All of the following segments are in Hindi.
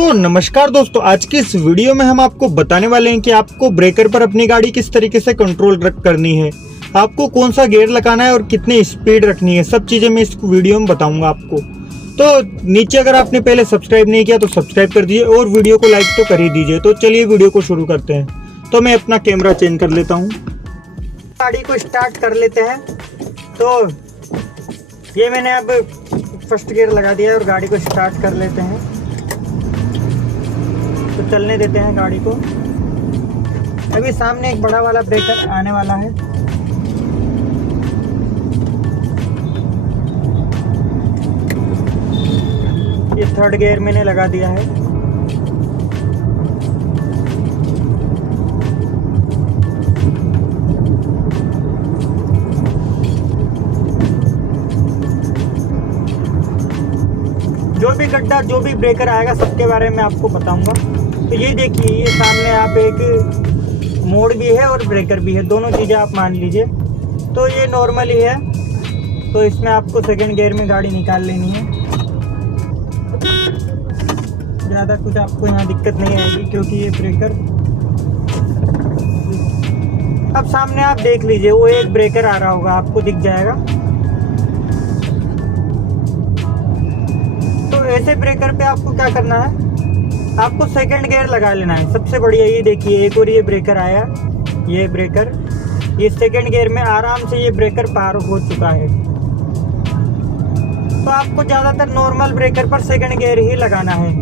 तो नमस्कार दोस्तों, आज की इस वीडियो में हम आपको बताने वाले हैं कि आपको ब्रेकर पर अपनी गाड़ी किस तरीके से कंट्रोल करनी है, आपको कौन सा गियर लगाना है और कितनी स्पीड रखनी है। सब चीज़ें मैं इस वीडियो में बताऊंगा आपको। तो नीचे अगर आपने पहले सब्सक्राइब नहीं किया तो सब्सक्राइब कर दीजिए और वीडियो को लाइक तो कर ही दीजिए। तो चलिए वीडियो को शुरू करते हैं। तो मैं अपना कैमरा चेंज कर लेता हूँ, गाड़ी को स्टार्ट कर लेते हैं। तो ये मैंने अब फर्स्ट गियर लगा दिया है और गाड़ी को स्टार्ट कर लेते हैं। तो चलने देते हैं गाड़ी को। अभी सामने एक बड़ा वाला ब्रेकर आने वाला है। ये थर्ड गियर मैंने लगा दिया है। जो भी गड्ढा, जो भी ब्रेकर आएगा, सबके बारे में आपको बताऊंगा। तो ये देखिए, ये सामने आप एक मोड़ भी है और ब्रेकर भी है, दोनों चीज़ें आप मान लीजिए। तो ये नॉर्मल ही है, तो इसमें आपको सेकंड गियर में गाड़ी निकाल लेनी है। ज़्यादा कुछ आपको यहाँ दिक्कत नहीं आएगी क्योंकि ये ब्रेकर, अब सामने आप देख लीजिए, वो एक ब्रेकर आ रहा होगा, आपको दिख जाएगा। तो ऐसे ब्रेकर पे आपको क्या करना है, आपको सेकंड गियर लगा लेना है। सबसे बढ़िया ये देखिए, एक और ये ब्रेकर आया, ये ब्रेकर, ये सेकंड गियर में आराम से ये ब्रेकर पार हो चुका है। तो आपको ज़्यादातर नॉर्मल ब्रेकर पर सेकंड गियर ही लगाना है।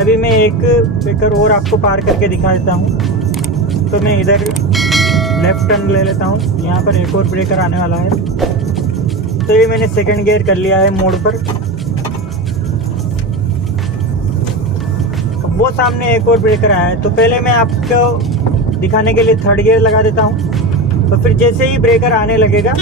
अभी मैं एक ब्रेकर और आपको पार करके दिखा देता हूँ। तो मैं इधर लेफ्ट टर्न ले लेता हूँ, यहाँ पर एक और ब्रेकर आने वाला है। तो ये मैंने सेकंड गियर कर लिया है मोड़ पर। वो सामने एक और ब्रेकर आया है, तो पहले मैं आपको दिखाने के लिए थर्ड गियर लगा देता हूँ। तो फिर जैसे ही ब्रेकर आने लगेगा,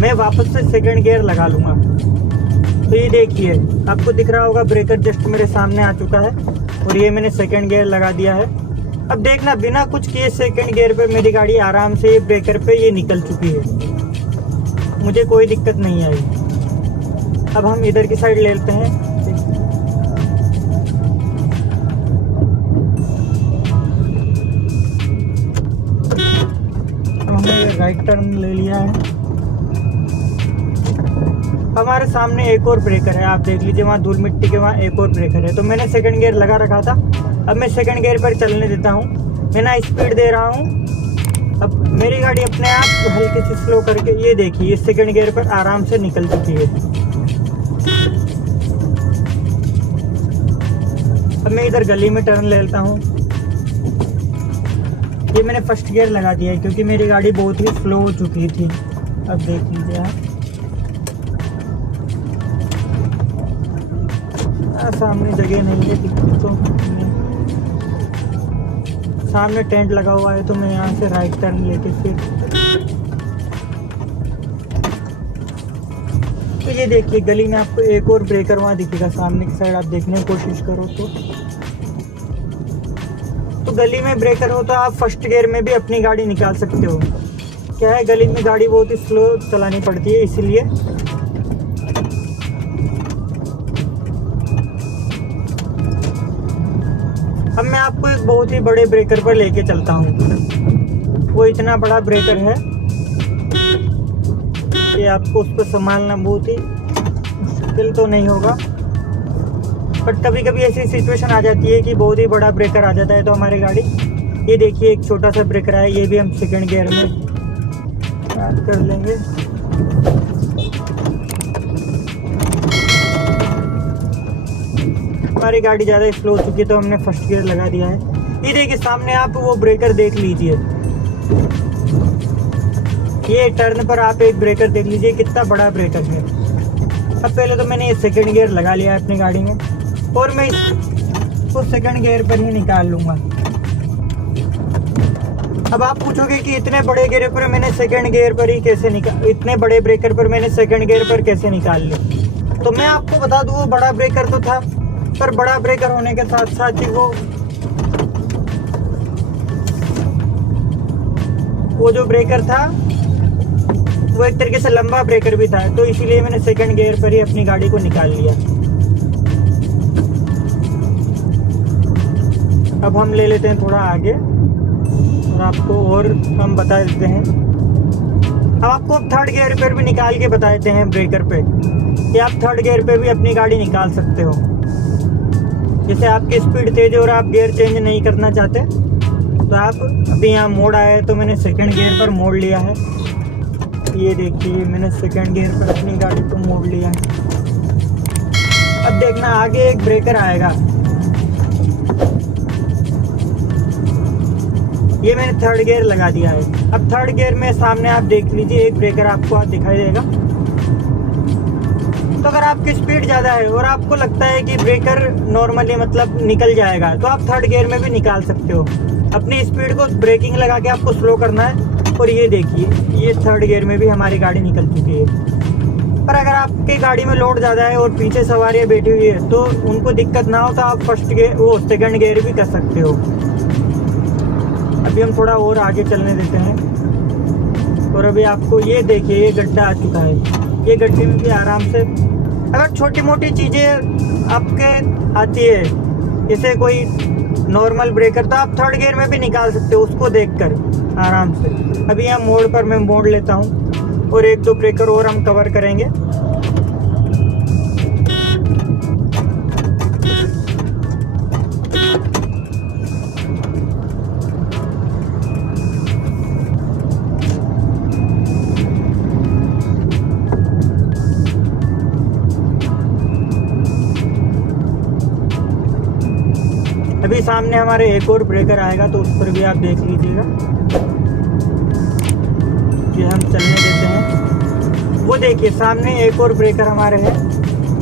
मैं वापस से सेकंड गियर लगा लूँगा। तो ये देखिए, आपको दिख रहा होगा ब्रेकर जस्ट मेरे सामने आ चुका है और ये मैंने सेकंड गियर लगा दिया है। अब देखना, बिना कुछ किए सेकंड गियर पे मेरी गाड़ी आराम से ये ब्रेकर पे ये निकल चुकी है, मुझे कोई दिक्कत नहीं आई। अब हम इधर की साइड ले लेते हैं। राइट टर्न ले लिया है। हमारे सामने एक और ब्रेकर है, आप देख लीजिए, वहाँ धूल मिट्टी के वहाँ एक और ब्रेकर है। तो मैंने सेकंड गियर लगा रखा था, अब मैं सेकंड गियर पर चलने देता हूँ। मैं ना स्पीड दे रहा हूँ। अब मेरी गाड़ी अपने आप हल्की सी स्लो करके, ये देखिए, ये सेकंड गियर पर आराम से निकल चुकी है। अब मैं इधर गली में टर्न ले लेता हूँ। ये मैंने फर्स्ट गियर लगा दिया है क्योंकि मेरी गाड़ी बहुत ही स्लो हो चुकी थी। अब देख लीजिए आप, सामने जगह नहीं है, दिक्कत तो सामने टेंट लगा हुआ है। तो मैं यहाँ से राइट टर्न लेके फिर, तो ये देखिए, गली में आपको एक और ब्रेकर वहाँ दिखेगा सामने की साइड, आप देखने की कोशिश करो तो गली में ब्रेकर हो तो आप फर्स्ट गियर में भी अपनी गाड़ी निकाल सकते हो। क्या है, गली में गाड़ी बहुत ही स्लो चलानी पड़ती है, इसलिए। अब मैं आपको एक बहुत ही बड़े ब्रेकर पर लेके चलता हूँ। वो इतना बड़ा ब्रेकर है कि आपको उस पर संभालना बहुत ही मुश्किल तो नहीं होगा, बट कभी कभी ऐसी सिचुएशन आ जाती है कि बहुत ही बड़ा ब्रेकर आ जाता है। तो हमारी गाड़ी, ये देखिए, एक छोटा सा ब्रेकर है, ये भी हम सेकंड गियर में स्टार्ट कर लेंगे। हमारी गाड़ी ज़्यादा स्लो हो चुकी है, तो हमने फर्स्ट गियर लगा दिया है। ये देखिए, सामने आप वो ब्रेकर देख लीजिए, ये टर्न पर आप एक ब्रेकर देख लीजिए, कितना बड़ा ब्रेकर है। अब पहले तो मैंने ये सेकंड गियर लगा लिया है अपनी गाड़ी में और मैं इसको सेकंड गियर पर ही निकाल लूँगा। अब आप पूछोगे कि इतने बड़े गियर पर मैंने सेकंड गियर पर ही कैसे इतने बड़े ब्रेकर पर मैंने सेकंड गियर पर कैसे निकाल ली। तो मैं आपको बता दूँ, वो बड़ा ब्रेकर तो था, पर बड़ा ब्रेकर होने के साथ साथ ही वो जो ब्रेकर था वो एक तरीके से लंबा ब्रेकर भी था, तो इसीलिए मैंने सेकंड गियर पर ही अपनी गाड़ी को निकाल लिया। अब हम ले लेते हैं थोड़ा आगे और आपको और हम बता देते हैं। अब आपको थर्ड गियर पर भी निकाल के बता देते हैं ब्रेकर पे कि आप थर्ड गियर पे भी अपनी गाड़ी निकाल सकते हो। जैसे आपकी स्पीड तेज है और आप गियर चेंज नहीं करना चाहते तो आप अभी यहाँ मोड़ आया है तो मैंने सेकंड गियर पर मोड़ लिया है। ये देखिए मैंने सेकंड गियर पर अपनी गाड़ी को मोड़ लिया है। अब देखना आगे एक ब्रेकर आएगा, ये मैंने थर्ड गियर लगा दिया है। अब थर्ड गियर में सामने आप देख लीजिए एक ब्रेकर आपको दिखाई देगा। तो अगर आपकी स्पीड ज़्यादा है और आपको लगता है कि ब्रेकर नॉर्मली मतलब निकल जाएगा तो आप थर्ड गियर में भी निकाल सकते हो। अपनी स्पीड को ब्रेकिंग लगा के आपको स्लो करना है। और ये देखिए ये थर्ड गियर में भी हमारी गाड़ी निकल चुकी है। पर अगर आपकी गाड़ी में लोड ज़्यादा है और पीछे सवारियाँ बैठी हुई है तो उनको दिक्कत ना हो तो आप फर्स्ट गियर वो सेकंड गियर भी कर सकते हो। अभी हम थोड़ा और आगे चलने देते हैं और अभी आपको ये देखिए ये गड्ढा आ चुका है। ये गड्ढे में भी आराम से अगर छोटी मोटी चीज़ें आपके आती है जैसे कोई नॉर्मल ब्रेकर तो आप थर्ड गियर में भी निकाल सकते हो उसको देखकर आराम से। अभी यहाँ मोड़ पर मैं मोड़ लेता हूँ और एक दो ब्रेकर और हम कवर करेंगे। अभी सामने हमारे एक और ब्रेकर आएगा तो उस पर भी आप देख लीजिएगा। ये हम चलने देते हैं। वो देखिए सामने एक और ब्रेकर हमारे है,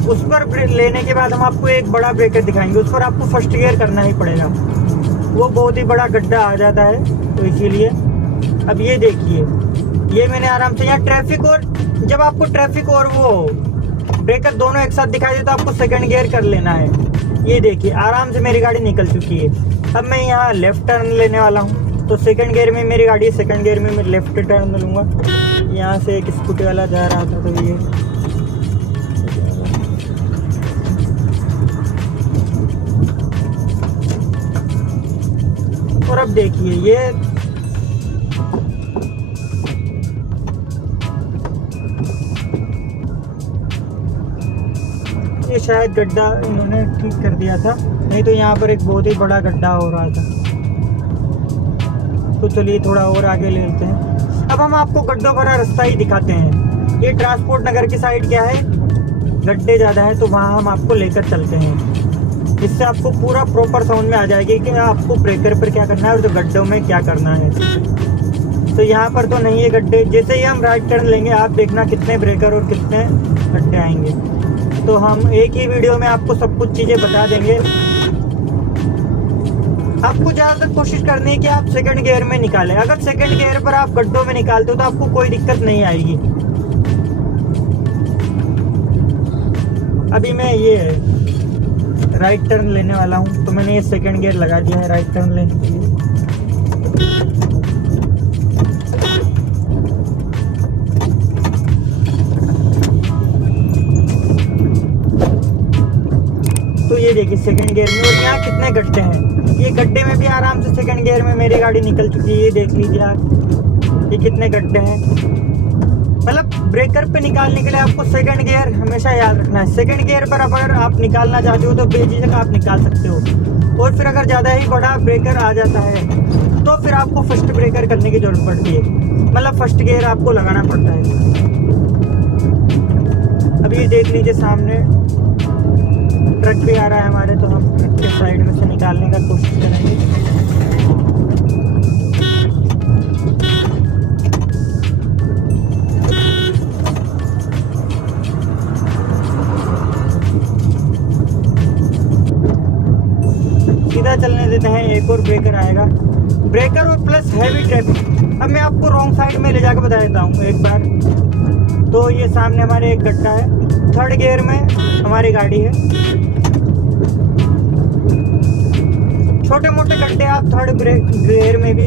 उस पर लेने के बाद हम आपको एक बड़ा ब्रेकर दिखाएंगे। उस पर आपको फर्स्ट गियर करना ही पड़ेगा, वो बहुत ही बड़ा गड्ढा आ जाता है तो इसीलिए। अब ये देखिए ये मैंने आराम से यहाँ ट्रैफिक और जब आपको ट्रैफिक और वो ब्रेकर दोनों एक साथ दिखाई दे तो आपको सेकंड गियर कर लेना है। ये देखिए आराम से मेरी गाड़ी निकल चुकी है। अब मैं यहाँ लेफ्ट टर्न लेने वाला हूँ तो सेकंड गियर में मेरी गाड़ी सेकंड गियर में मैं लेफ्ट टर्न लूँगा। यहाँ से एक स्कूटी वाला जा रहा था तो ये और अब देखिए ये शायद गड्ढा इन्होंने ठीक कर दिया था, नहीं तो यहाँ पर एक बहुत ही बड़ा गड्ढा हो रहा था। तो चलिए थोड़ा और आगे ले लेते हैं। अब हम आपको गड्ढों भरा रास्ता ही दिखाते हैं। ये ट्रांसपोर्ट नगर की साइड क्या है गड्ढे ज़्यादा है तो वहाँ हम आपको लेकर चलते हैं। इससे आपको पूरा प्रॉपर समझ में आ जाएगी कि आपको ब्रेकर पर क्या करना है और तो गड्ढों में क्या करना है। तो यहाँ पर तो नहीं है गड्ढे, जैसे ही हम राइट टर्न लेंगे आप देखना कितने ब्रेकर और कितने गड्ढे आएंगे। तो हम एक ही वीडियो में आपको सब कुछ चीज़ें बता देंगे। आपको ज़्यादातर कोशिश करनी है कि आप सेकंड गियर में निकालें। अगर सेकंड गियर पर आप गड्ढों में निकालते हो तो आपको कोई दिक्कत नहीं आएगी। अभी मैं ये राइट टर्न लेने वाला हूँ तो मैंने ये सेकंड गियर लगा दिया है राइट टर्न लेने के लिए। तो ये देखिए सेकंड गियर में और यहाँ कितने गड्ढे हैं। ये गड्ढे में भी आराम से सेकंड गियर में मेरी गाड़ी निकल चुकी है। ये देख लीजिए आप ये कितने गड्ढे हैं। मतलब ब्रेकर पे निकालने के लिए आपको सेकंड गियर हमेशा याद रखना है। सेकंड गियर पर अगर आप निकालना चाहते हो तो बेझिझक आप निकाल सकते हो। और फिर अगर ज़्यादा ही बड़ा ब्रेकर आ जाता है तो फिर आपको फर्स्ट ब्रेकर करने की जरूरत पड़ती है, मतलब फर्स्ट गियर आपको लगाना पड़ता है। अभी ये देख लीजिए सामने ट्रक भी आ रहा है हमारे, तो हम ट्रक के साइड में से निकालने का कोशिश करेंगे। सीधा चलने देते हैं, एक और ब्रेकर आएगा। ब्रेकर और प्लस हैवी ट्रैफिक। अब मैं आपको रॉन्ग साइड में ले जाकर बता देता हूँ एक बार। तो ये सामने हमारे एक गड्ढा है, थर्ड गियर में हमारी गाड़ी है। छोटे मोटे गड्ढे आप थर्ड गियर में भी।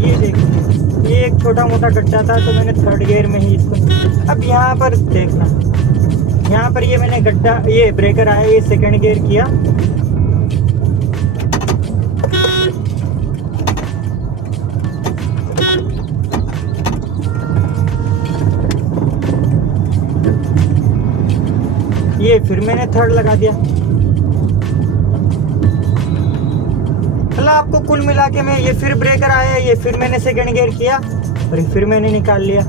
ये देखिए ये एक छोटा मोटा गड्ढा था तो मैंने थर्ड गियर में ही इसको। अब यहाँ पर देखना यहाँ पर ये मैंने गड्ढा, ये ब्रेकर आया, ये सेकंड गियर किया। ये फिर मैंने थर्ड लगा दिया। मतलब आपको कुल मिला के मैं, ये फिर ब्रेकर आया, ये फिर मैंने सेकंड गियर किया और फिर मैंने निकाल लिया,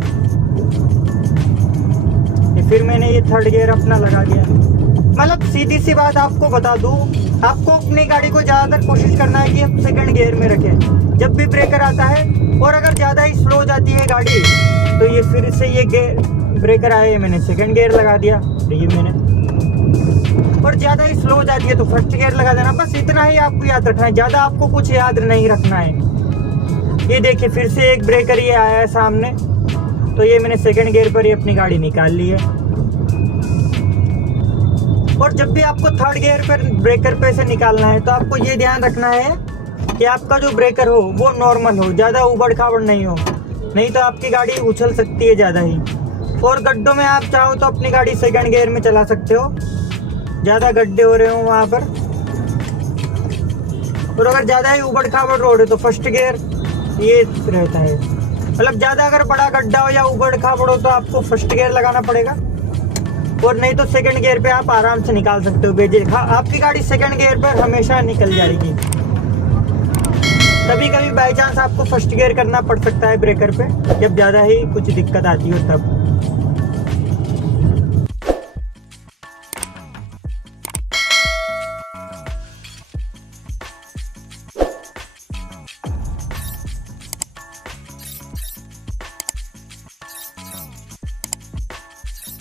ये फिर मैंने ये थर्ड गियर अपना लगा दिया। मतलब सीधी सी बात आपको बता दूं, आपको अपनी गाड़ी को ज़्यादातर कोशिश करना है कि आप सेकंड गियर में रखें जब भी ब्रेकर आता है। और अगर ज़्यादा ही स्लो जाती है गाड़ी तो ये फिर से ये गियर ब्रेकर आया, ये मैंने सेकंड गियर लगा दिया, ये मैंने। और ज़्यादा ही स्लो जाती है तो फर्स्ट गियर लगा देना। बस इतना ही आपको याद रखना है, ज़्यादा आपको कुछ याद नहीं रखना है। ये देखिए फिर से एक ब्रेकर ये आया है सामने, तो ये मैंने सेकंड गियर पर ही अपनी गाड़ी निकाल ली है। और जब भी आपको थर्ड गियर पर ब्रेकर पे से निकालना है तो आपको ये ध्यान रखना है कि आपका जो ब्रेकर हो वो नॉर्मल हो, ज़्यादा उबड़ खाबड़ नहीं हो, नहीं तो आपकी गाड़ी उछल सकती है ज़्यादा ही। और गड्ढों में आप चाहो तो अपनी गाड़ी सेकंड गियर में चला सकते हो, ज़्यादा गड्ढे हो रहे हो वहाँ पर। और अगर ज़्यादा ही उबड़ खाबड़ रोड है तो फर्स्ट गियर ये रहता है। मतलब ज़्यादा अगर बड़ा गड्ढा हो या उबड़ खाबड़ हो तो आपको फर्स्ट गियर लगाना पड़ेगा, और नहीं तो सेकंड गियर पे आप आराम से निकाल सकते हो बेझिझक। आपकी गाड़ी सेकंड गियर पर हमेशा निकल जाएगी। कभी कभी बाई चांस आपको फर्स्ट गियर करना पड़ सकता है ब्रेकर पे, जब ज़्यादा ही कुछ दिक्कत आती हो तब।